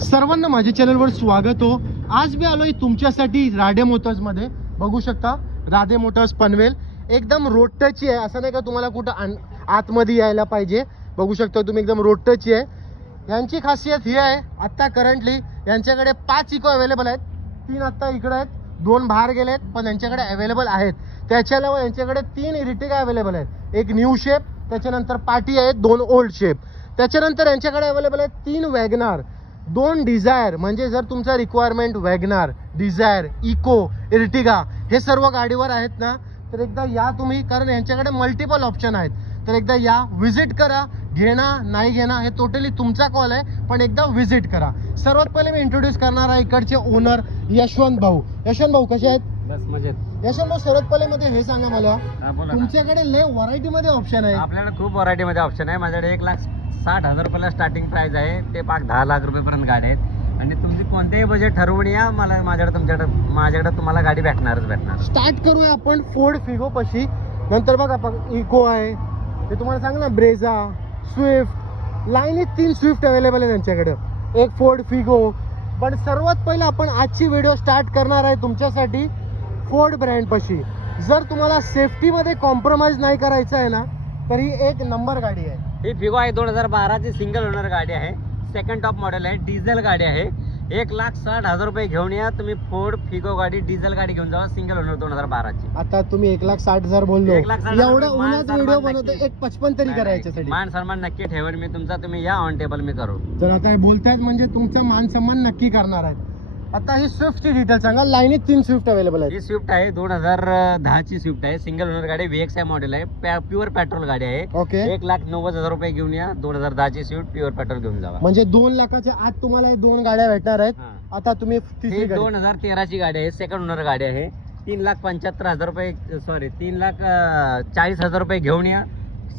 सर्वांना माझ्या चॅनलवर स्वागत हो. आज मी आलोय तुमच्यासाठी राधे मोटर्स मध्ये. बघू शकता राधे मोटर्स पनवेल एकदम रोड टच आहे. असं नाही का तुम्हाला कुठं आतमध्ये यायला पाहिजे. बघू शकता तुम्ही एकदम रोड टच आहे. यांची खासियत ही आहे, आत्ता करंटली यांच्याकडे 5 इको अवेलेबल आहेत. 3 आत्ता इकडे आहेत, 2 बाहेर गेलेत, पण यांच्याकडे अवेलेबल आहेत. त्याच्या अलावा यांच्याकडे 3 इरिटिगा अवेलेबल आहेत. एक न्यू शेप, त्याच्यानंतर पार्टी आहेत, 2 ओल्ड शेप. त्याच्यानंतर यांच्याकडे अवेलेबल आहेत 3 वॅगनार, 2 डिझायर. म्हणजे जर तुमचा requirement WagonR, Dzire, Eeco, Ertiga हे सर्व गाडीवर आहेत ना, तर एकदा या तुम्ही, कारण यांच्याकडे मल्टिपल ऑप्शन आहेत. तर एकदा या, विजिट करा. घेणं नाही घेणं हे टोटली तुमचा कॉल आहे, पण एकदा विजिट करा. सर्वात पहिले मी इंट्रोड्यूस करणार आहे इकडचे ओनर यशवंत भाऊ. यशवंत भाऊ कसे आहेत? बस मजेत. यशवंत भाऊ, सर्वात पहिले मध्ये हे सांगा मला, तुमच्याकडे लय व्हरायटी मध्ये ऑप्शन आहे. आपल्याकडे खूप व्हरायटी मध्ये ऑप्शन आहे. माझ्याकडे 1,60,000 रुपयाला स्टार्टिंग प्राइस आहे. ते पाक 10 लाख रुपयेपर्यंत गाडी आहेत. आणि तुमची कोणतेही बजेट ठरवून या, माझ्याकडे तुम्हाला गाडी भेटणार. स्टार्ट करूया आपण फोर्ड फिगो पाशी. नंतर बघा इको आहे, ते तुम्हाला सांग ना, ब्रेझा, स्विफ्ट, लाईनीत 3 स्विफ्ट अवेलेबल आहे त्यांच्याकडे, एक फोर्ड फिगो. पण सर्वात पहिला आपण आजची व्हिडिओ स्टार्ट करणार आहे तुमच्यासाठी फोर्ड ब्रँड पाशी. जर तुम्हाला सेफ्टीमध्ये कॉम्प्रोमाइज नाही करायचं आहे ना, तर ही एक नंबर गाडी आहे. ही फिगो आहे 2012 ची सिंगल ओनर गाडी आहे. सेकंड टॉप मॉडेल आहे, डिझेल गाडी आहे. 1,60,000 रुपये घेऊन या तुम्ही. फोर्ड फिगो गाडी, डिझेल गाडी घेऊन जावा, सिंगल ओनर 2012 ची. आता तुम्ही 1,60,000 बोललो, 1,60,000 एवढा उन्हात व्हिडिओ बनवतो, 1,55 तरी करायच्यासाठी. मान सन्मान नक्की ठेवेल मी तुमचा. तुम्ही या ऑन टेबल मी करू. तर आता बोलतायत म्हणजे तुमचा मान सन्मान नक्की करणार आहेत. आता ही स्विफ्टची डिटेल सांगा. लाईनीत 3 स्विफ्ट अवेलेबल आहे. ही स्विफ्ट आहे 2010 ची स्विफ्ट आहे. सिंगल ओनर गाडी, VXI मॉडेल आहे. प्युअर पेट्रोल गाडी आहे. ओके. 1,90,000 रुपये घेऊन या. 2010 ची स्विफ्ट प्युअर पेट्रोल घेऊन जावा. म्हणजे 2 लाखाच्या आत तुम्हाला हे 2 गाड्या भेटणार आहेत. आता तुम्ही तिसरी गाडी. 2013 ची गाडी आहे. सेकंड ओनर गाडी आहे. 3,75,000 रुपये, सॉरी 3,40,000 रुपये घेऊन या.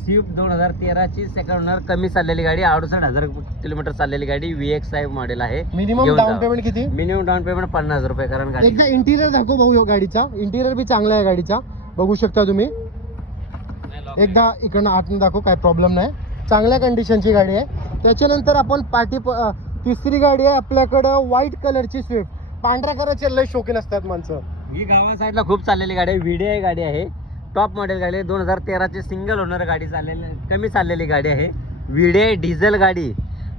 स्विफ्ट 2013 ची सेकंड ओनर, कमी चाललेली गाडी, 68,000 किलोमीटर चाललेली गाडी, VXI मॉडेल आहे. मिनिमम डाऊन पेमेंट किती? मिनिमम डाऊन पेमेंट 50,000 रुपये. कारण गाडी एकदा इंटिरियर दाखव भाऊ. या गाडीचा इंटिरियर बी चांगला आहे गाडीचा. बघू शकता तुम्ही. एकदा इकडनं आतून दाखव, काय प्रॉब्लेम नाही. चांगल्या कंडिशनची गाडी आहे. त्याच्यानंतर आपण तिसरी गाडी आहे आपल्याकडं, व्हाईट कलरची स्विफ्ट. पांढऱ्या कलरचे लय शौकीन असतात माणसं. ही गावा साईडला खूप चाललेली गाडी आहे. VDI गाडी आहे. टॉप मॉडेल गाडी आहे. 2013 ची सिंगल ओनर गाडी, कमी चाललेली गाडी आहे. VDI डिझेल गाडी.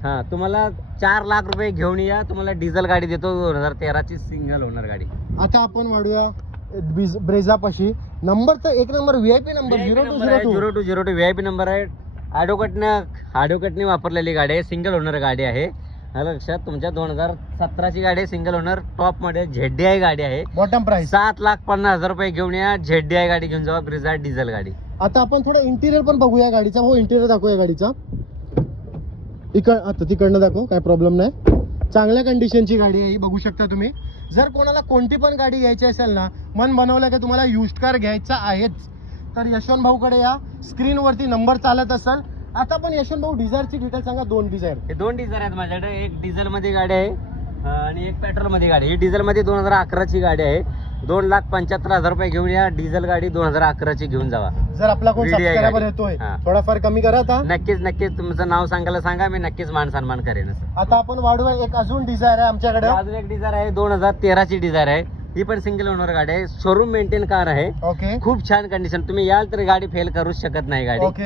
हा, तुम्हाला 4 लाख रुपये घेऊन या. तुम्हाला डिझेल गाडी देतो, 2013 ची सिंगल ओनर गाडी. आता आपण वाढूया ब्रेझा पाशी. नंबर तर एक number, VIP number 0202 VIP number आहे. ॲडव्होकेटने वापरलेली गाडी आहे. सिंगल ओनर गाडी आहे. लक्षात, तुमच्या 2017 ची गाडी आहे. सिंगल ओनर, टॉप मध्ये ZDI गाडी आहे. बॉटम प्राइस 7,50,000 रुपये घेऊन या. ZDI गाडी घेऊन जावा, ब्रेझा डिझेल गाडी. आता आपण थोडं इंटिरियर पण बघूया गाडीचा. हो, इंटिरियर दाखवूया गाडीचा. आता तिकडनं दाखव, काय प्रॉब्लेम नाही. चांगल्या कंडिशनची गाडी आहे ही. बघू शकता तुम्ही. जर कोणाला कोणती पण गाडी घ्यायची असेल ना, मन बनवलं की तुम्हाला युज्ड कार घ्यायचा आहेच, तर यशवंत भाऊकडे या. स्क्रीनवरती नंबर चालत असेल. आता पण यशवंत भाऊ डिझायरची डिटेल सांगा. 2 डिझायर. हे 2 डिझायर आहेत माझ्याकडे. एक डिझेल मध्ये गाडी आहे आणि एक पेट्रोल मध्ये गाडी. ही डिझेल मध्ये 2011 ची गाडी आहे. 2,75,000 रुपये घेऊन या. डिझेल गाडी 2011 ची घेऊन जावा. जर आपला कोण सबस्क्रायबर येतोय, थोडाफार कमी करा. आता नक्कीच तुमचं नाव सांगायला सांगा, मी नक्कीच मान सन्मान करेन. आता आपण वाढूया. एक अजून डिझायर आहे आमच्याकडे. अजून एक डिझायर आहे, 2013 ची डिझायर आहे. ही पण सिंगल ओनर गाडी आहे. शोरूम मेंटेन कार आहे. ओके. खूप छान कंडिशन. तुम्ही याल तर गाडी फेल करूच शकत नाही गाडी. ओके.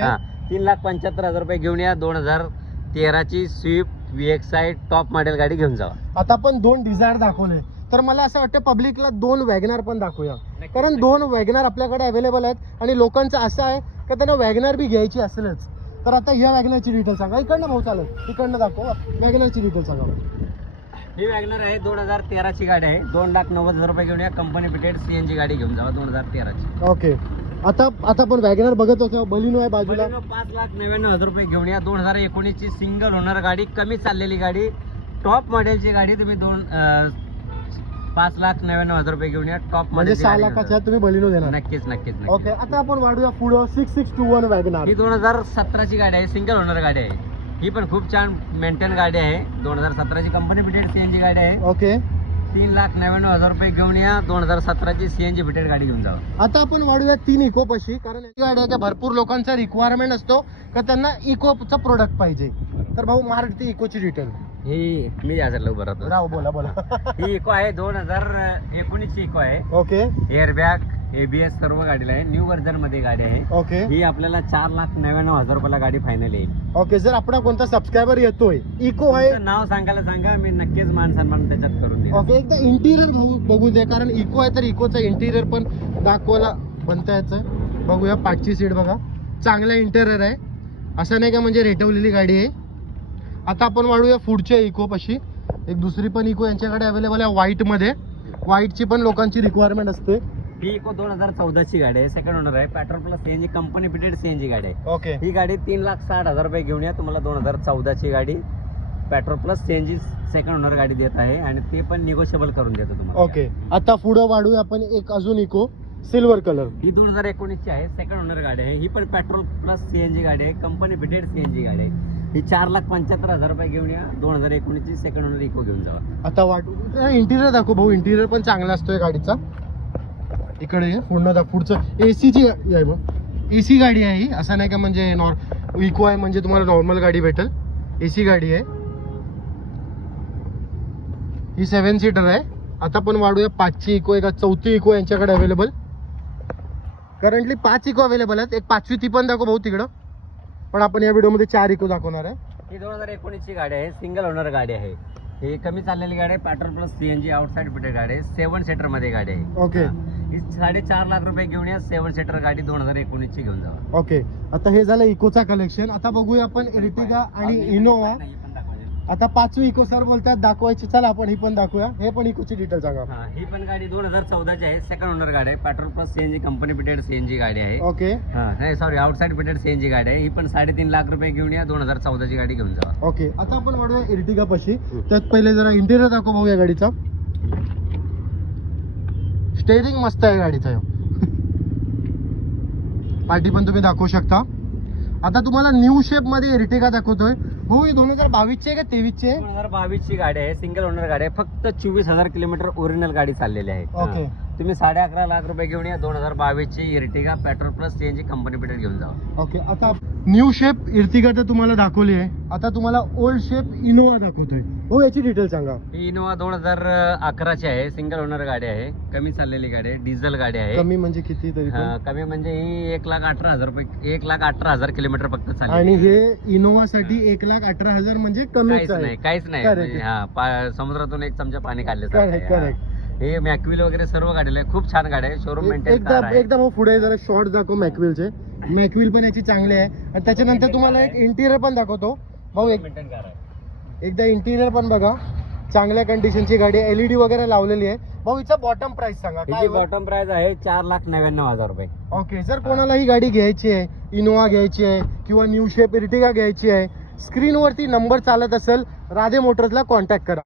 3,75,000 रुपये घेऊन या. 2013 ची स्विफ्ट VXI टॉप मॉडेल गाडी घेऊन जावा. आता आपण 2 डिझायर दाखवले, तर मला असं वाटतं पब्लिकला 2 वॅगनार पण दाखवूया. कारण 2 वॅगनार आपल्याकडे अवेलेबल आहेत. आणि लोकांचं असं आहे की त्यांना वॅगनार बी घ्यायची असेलच. तर आता ह्या वॅगनारची डिटेल सांगा. इकडनं भाऊ चालत, इकडनं दाखव. वॅगनारची डिटेल सांगा. ही वॅगनर आहे, 2013 ची गाडी आहे. 2,90,000 रुपये घेऊन या. कंपनी फिटेड CNG गाडी घेऊन जावा, 2013 ची. ओके. आता आपण वॅगनर बघत होतो. बलिनो आहे बाजूला. 5,99,000 रुपये घेऊन या. 2019 ची सिंगल ओनर गाडी, कमी चाललेली गाडी, टॉप मॉडेलची गाडी. तुम्ही 5,99,000 रुपये घेऊन या. टॉप म्हणजे 6 लाखाच्या तुम्ही बलिनो देणार. नक्कीच. ओके. आता आपण वाढूया पुढं 6621 वॅगनार. ही 2017 ची गाडी आहे. सिंगल ओनर गाडी आहे. ही पण खूप छान मेंटेन गाडी आहे. 2017 ची कंपनी फिटेड CNG गाडी आहे. ओके. 3,99,000 रुपये घेऊन या. 2017 ची CNG फिटेड गाडी घेऊन जावा. आता आपण वाढूया 3 इको पाशी. कारण ही गाडी आहे, भरपूर लोकांचा रिक्वायरमेंट असतो का त्यांना इकोचा प्रोडक्ट पाहिजे. तर भाऊ मारुती इकोची डिटेल. ही मी या साईडला उभं राहतो. राव बोला बोला. ही इको आहे 2019 ची इको आहे. ओके एअरबॅग ABS सर्व गाडीला आहे. न्यू व्हर्जन मध्ये गाडी आहे. ओके ही आपल्याला 4,99,000 रुपयाला गाडी फायनल येईल. ओके. जर आपला कोणता सबस्क्रायबर येतोय इको आहे, तुमचं नाव सांगायला सांगा, मी नक्कीच मान सन्मान त्याच्यात करून देईन. ओके एकदा इंटिरियर बघू दे, कारण इको आहे तर इकोचा इंटिरियर पण दाखवायला बनता याचं. बघूया पाठची सीट बघा, चांगला इंटिरियर आहे, असं नाही का म्हणजे रेटवलेली गाडी आहे. आता आपण वाढूया पुढच्या इको पाशी. एक दुसरी पण इको यांच्याकडे अवेलेबल आहे व्हाईट मध्ये. व्हाईटची पण लोकांची रिक्वायरमेंट असते. ही इको 2014 ची गाडी आहे. सेकंड ओनर आहे. Petrol plus CNG company fitted CNG गाडी आहे. ओके ही गाडी 3,60,000 रुपये घेऊन या. तुम्हाला 2014 ची गाडी petrol plus CNG second owner गाडी देत आहे आणि ते पण निगोशिएबल करून देतो तुम्हाला. ओके. आता पुढं वाढूया आपण एक अजून इको सिल्वर कलर. ही 2019 ची आहे. सेकंड ओनर गाडी आहे. ही पण पेट्रोल प्लस CNG गाडी आहे. कंपनी फिटेड CNG गाडी आहे. ही 4,75,000 रुपये घेऊन या. 2019 ची सेकंड ओनर इको घेऊन जावा. आता वाटू इंटिरियर दाखव भाऊ. इंटिरियर पण चांगला असतोय गाडीचा. इकडे ये, पूर्ण पुढचं एसीची आहे मग. एसी गाडी आहे ही, असं नाही का म्हणजे इको आहे म्हणजे तुम्हाला नॉर्मल गाडी भेटेल. एसी गाडी आहे ही. 7 सीटर आहे. आता पण वाढूया 5ची इको. एक 4थी इको यांच्याकडे अवेलेबल. करंटली 5 इको अवेलेबल आहेत. एक 5वी ती पण दाखव भाऊ तिकडं. पण आपण या व्हिडिओमध्ये 4 इको दाखवणार आहे. ही 2019 ची गाडी आहे. सिंगल ओनर गाडी आहे. ही कमी चाललेली गाडी आहे. Petrol plus CNG outside fitted गाडी आहे. 7 सीटर मध्ये गाडी आहे. ओके. ही 4.5 लाख रुपये घेऊन या. 7 सीटर गाडी 2019 ची घेऊन जावा. ओके. आता हे झालं इकोचा कलेक्शन. आता बघूया आपण एर्टिगा आणि इनोवा. आता 5वी इको सर बोलतात दाखवायची. चला आपण ही पण दाखवूया. हे पण इकोची डिटेल सांगा. ही पण गाडी 2014 ची आहे. सेकंड ओनर गाडी आहे. Petrol plus CNG company fitted CNG गाडी आहे. ओके नाही सॉरी आउटसाइड फिटेड CNG गाडी आहे. ही पण 3.5 लाख रुपये घेऊन या. 2014 ची गाडी घेऊन जावा. ओके. आता आपण वाढूया एर्टिगा पाशी. त्यात पहिले जरा इंटिरियर दाखव भाऊ या गाडीचा. स्टेअरिंग मस्त आहे गाडीचा. पार्टी पण तुम्ही दाखवू शकता. आता तुम्हाला न्यू शेप मध्ये एर्टिगा दाखवतोय भाऊ. ही 2022 ची आहे का 23 ची आहे? 2022 ची गाडी आहे. सिंगल ओनर गाडी आहे. फक्त 24,000 किलोमीटर ओरिजिनल गाडी चाललेली आहे. ओके. तुम्ही 11.5 लाख रुपये घेऊन या. 2022 ची Ertiga petrol plus CNG company fitted घेऊन जावा. ओके. आता न्यू शेप एर्टिगा तर तुम्हाला दाखवली आहे. आता तुम्हाला ओल्ड शेप इनोवा दाखवतोय. हो याची डिटेल सांगा. ही इनोवा 2011 ची आहे. सिंगल ओनर गाडी आहे. कमी चाललेली गाडी आहे. डिझेल गाडी आहे. कमी म्हणजे किती तरी पण? कमी म्हणजे ही 1,18,000 रुपये 1,18,000 किलोमीटर फक्त चालली. आणि हे इनोवा साठी 1,18,000 म्हणजे कमीच काहीच आहे. नाही काहीच नाही. Correct. म्हणजे समुद्रातून एक चमचा पाणी करेक्ट काढले. करेक्ट. हे मॅक्विल वगैरे सर्व गाडीला आहे. खूप छान गाडी आहे. शोरूम मेंटेन एकदा एकदा भाऊ पुढे जरा शॉर्ट दाखव मॅक्विलचे. मॅक्विल पण याची चांगली आहे. आणि त्याच्यानंतर तुम्हाला एक इंटिरियर पण दाखवतो भाऊ. मेंटेन कार आहे. एकदा इंटिरियर पण बघा. चांगल्या कंडिशनची गाडी आहे. LED वगैरे लावलेली आहे भाऊ. हिचा बॉटम प्राइस सांगा काय? हिची बॉटम प्राइस आहे 4,99,000 रुपये. ओके. जर कोणाला ही गाडी घ्यायची आहे, इनोवा घ्यायची आहे किंवा न्यू शेप एर्टिगा घ्यायची आहे, स्क्रीनवरती नंबर चालत असेल, राधे मोटर्सला कॉन्टॅक्ट करा.